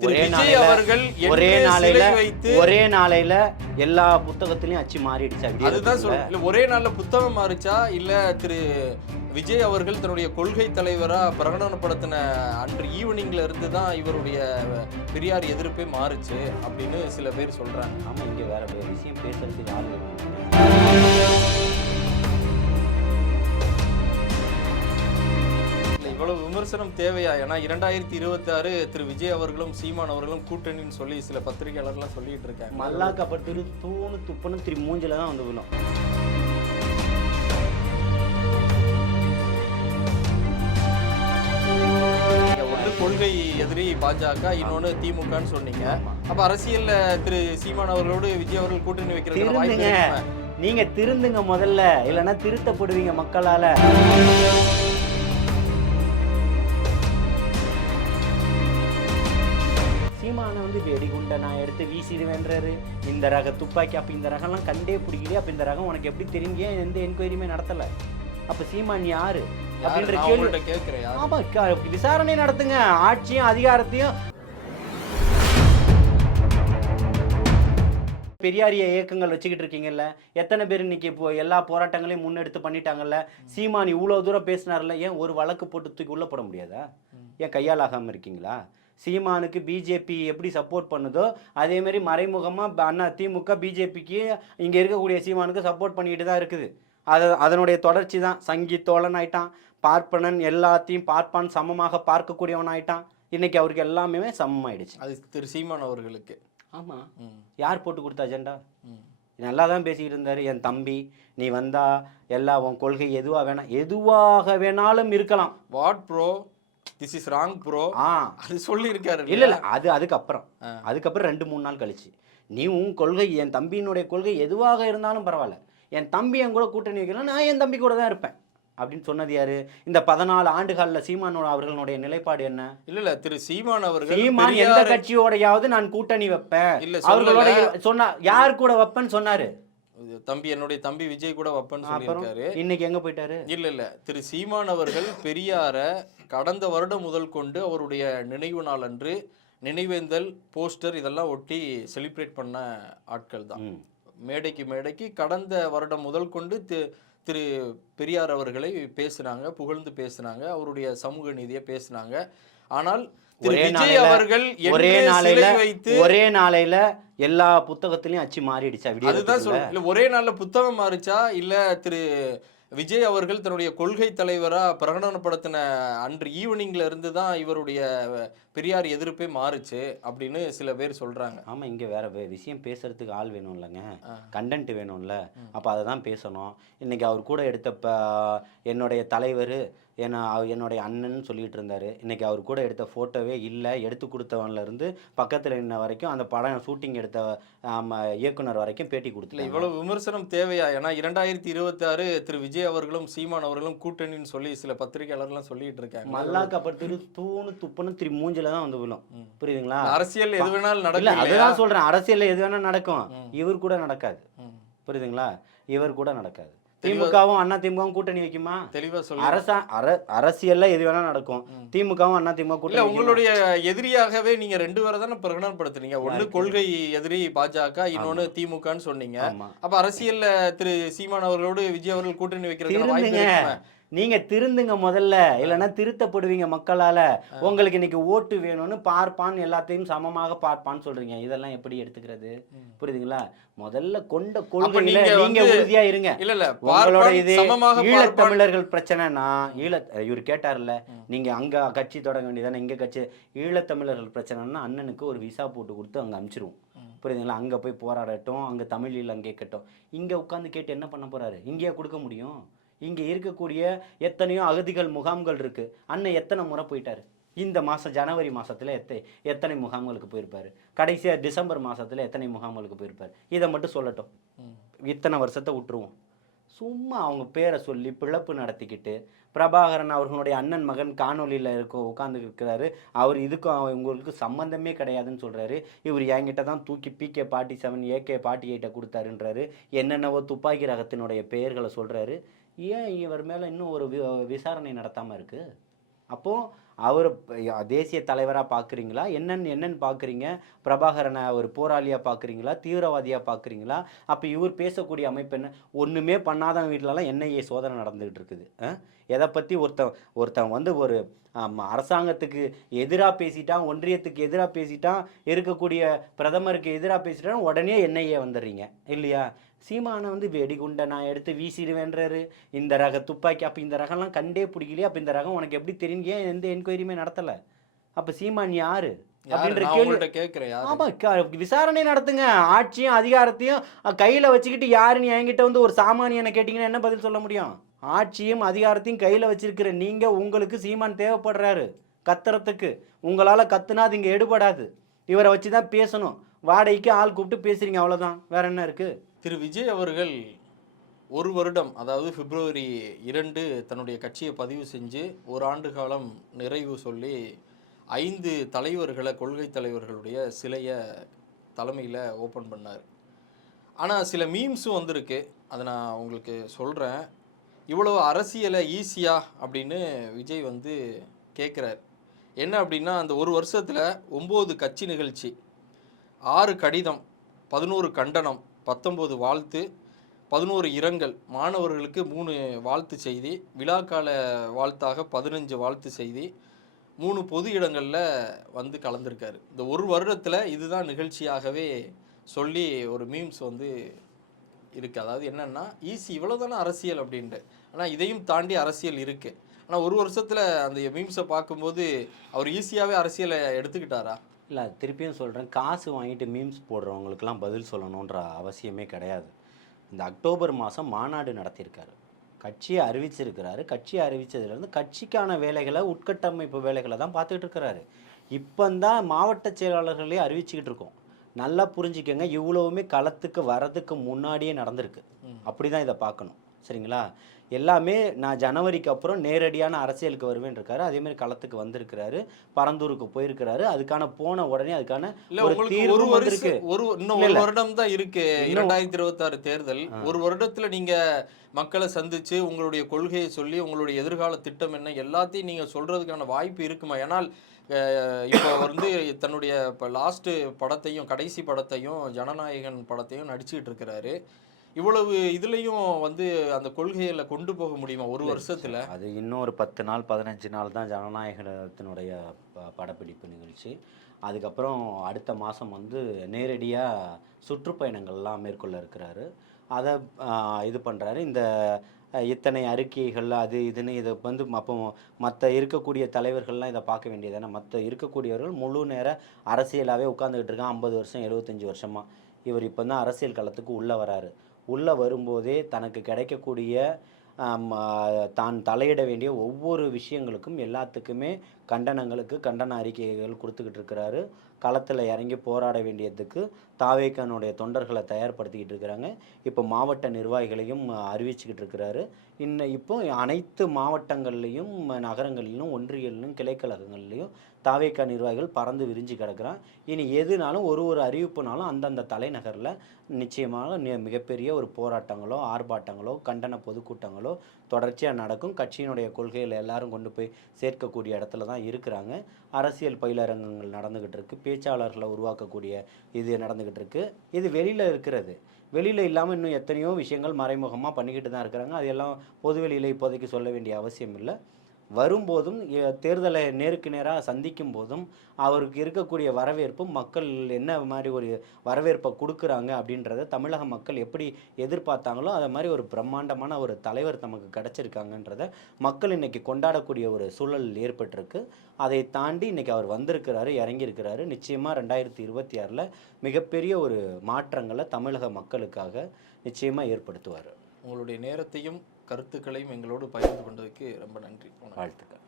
ஒரே நாளையில அவர்கள் ஒரே நாளையில ஒரே நாளையில எல்லா புத்தகத்திலயும் அச்சு மாறிடுச்சு அதுதான்? சொல்றேன் இல்ல ஒரே நாள்ல புத்தகம் மாறிச்சா? இல்ல திரு விஜய் அவர்கள் தன்னுடைய கொள்கை தலைவரா பிரகடனப்படுத்தின அன்று ஈவினிங்ல இருந்து தான் இவருடைய பெரியார் எதிர்ப்பே மாறுச்சு அப்படின்னு சில பேர் சொல்றாங்க. ஆமா இங்க வேற விஷயம் பேசுறதுக்கு ஆள் இவ்வளவு விமர்சனம் தேவையா? ஏன்னா இரண்டாயிரத்தி இருபத்தி ஆறு திரு. விஜய் அவர்களும் சீமான் அவர்களும் கூட்டணின்னு சொல்லி சில பத்திரிகையாளர்லாம் சொல்லிட்டு இருக்காங்க. மல்லாக்கு திரு தூணு துப்புன்னு திரு. மூஞ்சில தான் வந்து விழும். கொள்கை எதிரி பாஜக இன்னொன்னு திமுகன்னு சொன்னீங்க. அப்ப அரசியல்ல திரு. சீமான் அவர்களோடு விஜய் அவர்கள் கூட்டணி வைக்கிறதுக்கு வாய்ப்பு? நீங்க திருந்துங்க முதல்ல. இல்லைன்னா திருத்தப்படுவீங்க மக்களால. வெடிகுண்டை நான் எடுத்து வீசிடுவேன்றாரு. இந்த ரக துப்பாக்கி அப்ப இந்த ரகம்லாம் கண்டே பிடிக்கலையே? அப்ப இந்த ரகம் உனக்கு எப்படி ஏன் எந்த என்கொயரியுமே நடத்தல? அப்ப சீமான் யாரு? அப்படின்ற கேள்வி விசாரணை நடத்துங்க. ஆட்சியும் அதிகாரத்தையும். பெரியாரிய இயக்கங்கள் வச்சுக்கிட்டு இருக்கீங்கல்ல. எத்தனை பேர் இன்னைக்கு இப்போ எல்லா போராட்டங்களையும் முன்னெடுத்து பண்ணிட்டாங்கல்ல? சீமான் இவ்வளோ தூரம் பேசினார்ல. ஏன் ஒரு வழக்கு போட்டு தூக்கி உள்ள போட முடியாதா? ஏன் கையால் ஆகாமல் இருக்கீங்களா? சீமானுக்கு பிஜேபி எப்படி சப்போர்ட் பண்ணுதோ அதே மாதிரி மறைமுகமாக அண்ணா திமுக பிஜேபிக்கு இங்கே இருக்கக்கூடிய சீமானுக்கு சப்போர்ட் பண்ணிக்கிட்டு தான் இருக்குது. அது அதனுடைய தொடர்ச்சி தான். சங்கி தோழன் ஆயிட்டான் பார்ப்பனன் எல்லாத்தையும் பார்ப்பான் சமமாக பார்க்கக்கூடியவன் ஆயிட்டான். இன்னைக்கு அவருக்கு எல்லாமே சமமாயிடுச்சு. அது திரு சீமான் அவர்களுக்கு. ஆமாம் யார் போட்டு கொடுத்த அஜெண்டா. நல்லா தான் பேசிக்கிட்டு இருந்தார். என் தம்பி நீ வந்தா எல்லா உன் கொள்கை எதுவாக வேணாம் எதுவாக வேணாலும் இருக்கலாம். What bro? This is wrong bro ஆ. அது சொல்லி இருக்காரு இல்லை இல்லை அது அதுக்கப்புறம். அதுக்கப்புறம் ரெண்டு மூணு நாள் கழிச்சு. நீ உன் கொள்கை என் தம்பியினுடைய கொள்கை எதுவாக இருந்தாலும் பரவாயில்ல. என் தம்பி என் கூட கூட்டணி வைக்கலாம் நான் என் தம்பி கூட தான் இருப்பேன். அப்படின்னு சொன்னது யாரு? இந்த பதினாலு ஆண்டுகாலில் சீமானோட அவர்களுடைய நிலைப்பாடு என்ன? இல்ல இல்ல திரு சீமான் அவர்கள் சீமான் எந்த கட்சியோடையாவது நான் கூட்டணி வைப்பேன். அவர்களோட. சொன்னா யார் கூட வைப்பேன்னு சொன்னாரு? தம்பி என்னுடைய தம்பி விஜய் கூட வப்பன்னு சொல்லியிருக்காரு. இன்னைக்கு எங்க போயிட்டாரு? இல்ல இல்ல திரு சீமான் அவர்கள் பெரியார கடந்த வருடம் முதல் கொண்டு அவருடைய நினைவு நாள் அன்று நினைவேந்தல் போஸ்டர் இதெல்லாம் ஒட்டி செலிப்ரேட் பண்ண ஆட்கள் தான். மேடைக்கு மேடைக்கு கடந்த வருடம் முதல் கொண்டு திரு பெரியார் அவர்களை பேசுனாங்க புகழ்ந்து பேசுனாங்க அவருடைய சமூக நீதியை பேசுனாங்க. ஆனால் ஒரே அவர்கள் ஒரே நாளையில வைத்து ஒரே நாளையில எல்லா புத்தகத்திலயும் அச்சு மாறிடுச்சு அதுதான் இல்ல ஒரே நாள்ல புத்தகம் மாறிச்சா? இல்ல திரு விஜய் அவர்கள் தன்னுடைய கொள்கை தலைவரா பிரகடனப்படுத்தின அன்று ஈவினிங்ல இருந்து தான் இவருடைய பெரியார் எதிர்ப்பே மாறுச்சு அப்படின்னு சில பேர் சொல்றாங்க. ஆமா இங்க வேற விஷயம் பேசுறதுக்கு ஆள் வேணும் இல்லைங்க. கண்டென்ட் வேணும்ல. அப்ப அதை தான் பேசணும். இன்னைக்கு அவர் கூட எடுத்த ப- என்னுடைய தலைவர் என்ன அவ- என்னுடைய அண்ணன் சொல்லிட்டு இருந்தாரு. இன்னைக்கு அவர் கூட எடுத்த போட்டோவே இல்லை. எடுத்து கொடுத்தவன்ல இருந்து பக்கத்துல நின்ன வரைக்கும் அந்த படம் ஷூட்டிங் எடுத்த இயக்குனர் வரைக்கும் பேட்டி கொடுத்துல இவ்வளவு விமர்சனம் தேவையா? ஏன்னா இரண்டாயிரத்தி இருபத்தி ஆறு திரு. விஜய் அவர்களும் சீமான் அவர்களும் கூட்டணின்னு சொல்லி சில பத்திரிகையாளர்லாம் சொல்லிட்டு இருக்காங்க. மல்லாக்கு அப்ப திரு. தூணு துப்புன்னு திரு. மூஞ்சில தான் வந்து விழும். புரியுதுங்களா? அரசியல் எது வேணாலும் இல்லையா? அதுதான் சொல்றேன். அரசியல்ல எது வேணா நடக்கும். இவர் கூட நடக்காது. புரியுதுங்களா? இவர் கூட நடக்காது. திமுகவும் அண்ணா திமுகவும் கூட்டணி வைக்குமா? தெளிவா சொல்லி அரசா அர அரசியல்ல எது வேணா நடக்கும். திமுகவும் அண்ணா திமுக கூட்டணி? உங்களுடைய எதிரியாகவே நீங்க ரெண்டு பேரை தானே பிரகடனப்படுத்துறீங்க ஒண்ணு? கொள்கை எதிரி பாஜக இன்னொன்னு திமுகன்னு சொன்னீங்க. அப்ப அரசியல்ல திரு சீமான் அவர்களோடு விஜய் அவர்கள் கூட்டணி வைக்கிறதுக்கு வாய்ப்பு நீங்க திருந்துங்க முதல்ல இல்லைன்னா திருத்தப்படுவீங்க மக்களால. உங்களுக்கு இன்னைக்கு ஓட்டு வேணும்னு பார்ப்பான் எல்லாத்தையும் சமமாக பார்ப்பான்னு சொல்றீங்க. இதெல்லாம் எப்படி எடுத்துக்கிறது. புரியுதுங்களா? முதல்ல கொண்ட கொள்கையில நீங்க உறுதியா இருங்க. இல்ல இல்ல உங்களோட இது. ஈழத்தமிழர்கள் பிரச்சனைனா ஈழ இவர் கேட்டார்ல. நீங்க அங்க கட்சி தொடங்க வேண்டியதானே இங்க கட்சி. ஈழத்தமிழர்கள் பிரச்சனைனா அண்ணனுக்கு ஒரு விசா போட்டு கொடுத்து அங்க அனுப்பிச்சிருவோம். புரியுதுங்களா? அங்க போய் போராடட்டும் அங்க தமிழ் ஈழம் கேட்கட்டும் இங்க உட்காந்து கேட்டு என்ன பண்ண போறாரு? இங்கேயா கொடுக்க முடியும்? இங்க இருக்கக்கூடிய எத்தனையோ அகதிகள் முகாம்கள் இருக்கு. அண்ணன் எத்தனை முறை போயிட்டாரு? இந்த மாசம் ஜனவரி மாசத்துல எத்தனை எத்தனை முகாம்களுக்கு போயிருப்பாரு? கடைசியா டிசம்பர் மாசத்துல எத்தனை முகாம்களுக்கு போயிருப்பாரு? இதை மட்டும் சொல்லட்டும். இத்தனை வருஷத்தை விட்டுருவோம். சும்மா அவங்க பேரை சொல்லி பிழப்பு நடத்திக்கிட்டு பிரபாகரன் அவர்களுடைய அண்ணன் மகன் காணொலியில் இருக்க உட்காந்து இருக்கிறாரு. அவர் இதுக்கும் அவ- உங்களுக்கு சம்மந்தமே கிடையாதுன்னு சொல்கிறாரு இவர் என்கிட்ட தான் தூக்கி PK party seven AK party எயிட்டை கொடுத்தாருன்றாரு. என்னென்னவோ துப்பாக்கி ரகத்தினுடைய பெயர்களை சொல்கிறாரு ஏன் இவர் மேலே இன்னும் ஒரு வி- விசாரணை நடத்தாமல் இருக்குது அப்போது அவர் தேசிய தலைவராக பார்க்குறீங்களா என்னன்னு என்னன்னு பார்க்குறீங்க பிரபாகரனை ஒரு போராளியாக பார்க்குறீங்களா தீவிரவாதியாக பார்க்குறீங்களா அப்போ இவர் பேசக்கூடிய அமைப்பு என்ன? ஒன்றுமே பண்ணாதவங்க வீட்டிலலாம் என்ஐஏ சோதனை நடந்துகிட்டு இருக்குது. ஆ? எதை பற்றி ஒருத்தன் ஒருத்தன் வந்து ஒரு அரசாங்கத்துக்கு எதிராக பேசிட்டான் ஒன்றியத்துக்கு எதிராக பேசிட்டான் இருக்கக்கூடிய பிரதமருக்கு எதிராக பேசிட்டான் உடனே என்ஐஏ வந்துடுறீங்க. இல்லையா? சீமானை வந்து வெடிகுண்டை நான் எடுத்து வீசிடுவேன்றாரு. இந்த ரக துப்பாக்கி அப்போ இந்த ரகம்லாம் கண்டே பிடிக்கலையே? அப்போ இந்த ரகம் உனக்கு எப்படி தெரியுங்க ஏன் எந்த என்கொயரியுமே நடத்தலை? அப்போ சீமான் யாரு? யாரு? அப்படின்ற கேள்வி கேட்கிறேன் யாரு? ஆமா க- விசாரணை நடத்துங்க. ஆட்சியும் அதிகாரத்தையும் கையில வச்சுக்கிட்டு யாருன்னு என்கிட்ட வந்து ஒரு சாமானியனை கேட்டிங்கன்னா என்ன பதில் சொல்ல முடியும்? ஆட்சியும் அதிகாரத்தையும் கையில வச்சிருக்கிற நீங்க உங்களுக்கு சீமான் தேவைப்படுறாரு கத்துறதுக்கு. உங்களால கத்துனா அது இங்க எடுபடாது. இவரை வச்சு தான் பேசணும். வாடகைக்கு ஆள் கூப்பிட்டு பேசுறீங்க அவ்வளவுதான். வேற என்ன இருக்கு? திரு விஜய் அவர்கள் ஒரு வருடம் அதாவது பிப்ரவரி இரண்டு தன்னுடைய கட்சியை பதிவு செஞ்சு ஒரு ஆண்டு காலம் நிறைவு சொல்லி ஐந்து தலைவர்களை கொள்கை தலைவர்களுடைய சிலையை தலைமையில் ஓப்பன் பண்ணார். ஆனால் சில மீம்ஸும் வந்திருக்கு. அதை நான் உங்களுக்கு சொல்கிறேன் இவ்வளவு அரசியலை ஈஸியா அப்படின்னு விஜய் வந்து கேட்குறாரு என்ன அப்படின்னா அந்த ஒரு வருஷத்தில் ஒம்பது கட்சி நிகழ்ச்சி ஆறு கடிதம் பதினோரு கண்டனம் பத்தொம்போது வாழ்த்து பதினோரு இரங்கல். மாணவர்களுக்கு மூணு வாழ்த்து செய்தி விழாக்கால வாழ்த்தாக பதினஞ்சு வாழ்த்து செய்தி. மூணு பொது இடங்களில் வந்து கலந்துருக்காரு. இந்த ஒரு வருடத்தில் இதுதான் நிகழ்ச்சியாகவே சொல்லி ஒரு மீம்ஸ் வந்து இருக்குது அதாவது என்னென்னா ஈஸி இவ்வளோதானே அரசியல் அப்படின்ட்டு. ஆனால் இதையும் தாண்டி அரசியல் இருக்குது ஆனால் ஒரு வருஷத்தில் அந்த மீம்ஸை பார்க்கும்போது அவர் ஈஸியாகவே அரசியலை எடுத்துக்கிட்டாரா? இல்லை திருப்பியும் சொல்கிறேன் காசு வாங்கிட்டு மீம்ஸ் போடுறவங்களுக்கெல்லாம் பதில் சொல்லணுன்ற அவசியமே கிடையாது. இந்த அக்டோபர் மாதம் மாநாடு நடத்தியிருக்காரு. கட்சியை அறிவிச்சிருக்கிறாரு. கட்சியை அறிவிச்சதுலேருந்து கட்சிக்கான வேலைகளை உட்கட்டமைப்பு வேலைகளை தான் பார்த்துக்கிட்டு இருக்கிறாரு. இப்போந்தான் மாவட்ட செயலாளர்களே அறிவிச்சுக்கிட்டு இருக்கோம். நல்லா புரிஞ்சுக்கங்க இவ்வளவுமே களத்துக்கு வரதுக்கு முன்னாடியே நடந்திருக்கு. அப்படி தான் இதை பார்க்கணும். சரிங்களா? எல்லாமே நான் ஜனவரிக்கு அப்புறம் நேரடியான அரசியலுக்கு வருவேன் இருக்காரு அதே மாதிரி களத்துக்கு வந்திருக்கிறாரு. பரந்தூருக்கு போயிருக்கிறாரு. அதுக்கான போன உடனே அதுக்கான ஒரு தீர்வும் ஒரு வந்திருக்கு. வருஷம் ஒரு இன்னும் ஒரு. வருடம் தான் இருக்கு. இரண்டாயிரத்தி இருபத்தாறு தேர்தல். ஒரு வருடத்துல நீங்க மக்களை சந்திச்சு உங்களுடைய கொள்கையை சொல்லி உங்களுடைய எதிர்கால திட்டம் என்ன எல்லாத்தையும் நீங்க சொல்றதுக்கான வாய்ப்பு இருக்குமா? அஹ், இப்போ வந்து தன்னுடைய இப்போ லாஸ்ட் படத்தையும் கடைசி படத்தையும் ஜனநாயகன் படத்தையும் நடிச்சுக்கிட்டு இருக்கிறாரு இவ்வளவு இதுலயும் வந்து அந்த கொள்கையில கொண்டு போக முடியுமா? ஒரு வருஷத்துல? அது இன்னும் ஒரு பத்து நாள் பதினஞ்சு நாள் தான் ஜனநாயகத்தினுடைய ப- படப்பிடிப்பு நிகழ்ச்சி. அதுக்கப்புறம் அடுத்த மாதம் வந்து நேரடியாக சுற்றுப்பயணங்கள்லாம் மேற்கொள்ள இருக்கிறாரு. அதை இது பண்ணுறாரு இந்த இத்தனை அறிக்கைகள் அது இதுன்னு இதை வந்து அப்போ மற்ற இருக்கக்கூடிய தலைவர்கள்லாம் இதை பார்க்க வேண்டியதானே மற்ற இருக்கக்கூடியவர்கள் முழு நேர அரசியலாகவே உட்காந்துக்கிட்டு இருக்கான் ஐம்பது வருஷம் எழுபத்தஞ்சி வருஷமாக இவர் இப்போ தான் அரசியல் களத்துக்கு உள்ளே வராரு. உள்ளே வரும்போதே தனக்கு கிடைக்கக்கூடிய தான் தலையிட வேண்டிய ஒவ்வொரு விஷயங்களுக்கும் எல்லாத்துக்குமே கண்டனங்களுக்கு கண்டன அறிக்கைகள் கொடுத்துக்கிட்டு இருக்கிறாரு. களத்தில் இறங்கி போராட வேண்டியதுக்கு தாவேக்கனுடைய தொண்டர்களை தயார்படுத்திக்கிட்டு இருக்கிறாங்க. இப்போ மாவட்ட நிர்வாகிகளையும் அறிவிச்சுக்கிட்டு இருக்கிறாரு. இன்னும் இப்போ அனைத்து மாவட்டங்கள்லேயும் நகரங்களிலும் ஒன்றியங்களிலும் கிளைக்கழகங்கள்லையும் தாவேக்கா நிர்வாகிகள் பறந்து விரிஞ்சு கிடக்குறான் இனி எதுனாலும் ஒரு ஒரு அறிவிப்புனாலும் அந்தந்த தலைநகரில் நிச்சயமாக மிகப்பெரிய ஒரு போராட்டங்களோ ஆர்ப்பாட்டங்களோ கண்டன பொதுக்கூட்டங்களோ தொடர்ச்சியாக நடக்கும். கட்சியினுடைய கொள்கைகளை எல்லாரும் கொண்டு போய் சேர்க்கக்கூடிய இடத்துல தான் இருக்கிறாங்க. அரசியல் பயிலரங்கங்கள் நடந்துக்கிட்டு இருக்கு. பேச்சாளர்களை உருவாக்கக்கூடிய இது நடந்துக்கிட்டு இருக்கு இது வெளியில் இருக்கிறது. வெளியில் இல்லாமல் இன்னும் எத்தனையோ விஷயங்கள் மறைமுகமாக பண்ணிக்கிட்டு தான் இருக்கிறாங்க. அதெல்லாம் பொதுவெளியில் இப்போதைக்கு சொல்ல வேண்டிய அவசியம் இல்லை. வரும்போதும் தேர்தலை நேருக்கு நேராக சந்திக்கும் போதும் அவருக்கு இருக்கக்கூடிய வரவேற்பும் மக்கள் என்ன மாதிரி ஒரு வரவேற்பை கொடுக்குறாங்க அப்படின்றத தமிழக மக்கள் எப்படி எதிர்பார்த்தாங்களோ அதை மாதிரி ஒரு பிரம்மாண்டமான ஒரு தலைவர் தமக்கு கிடச்சிருக்காங்கன்றத மக்கள் இன்னைக்கு கொண்டாடக்கூடிய ஒரு சூழல் ஏற்பட்டிருக்கு. அதை தாண்டி இன்னைக்கு அவர் வந்திருக்கிறாரு இறங்கியிருக்கிறாரு. நிச்சயமாக ரெண்டாயிரத்தி இருபத்தி ஆறில் மிகப்பெரிய ஒரு மாற்றங்களை தமிழக மக்களுக்காக நிச்சயமாக ஏற்படுத்துவார். உங்களுடைய நேரத்தையும் கருத்துக்களையும் எங்களோடு பகிர்ந்து கொண்டதுக்கு ரொம்ப நன்றி. வாழ்த்துக்கள்.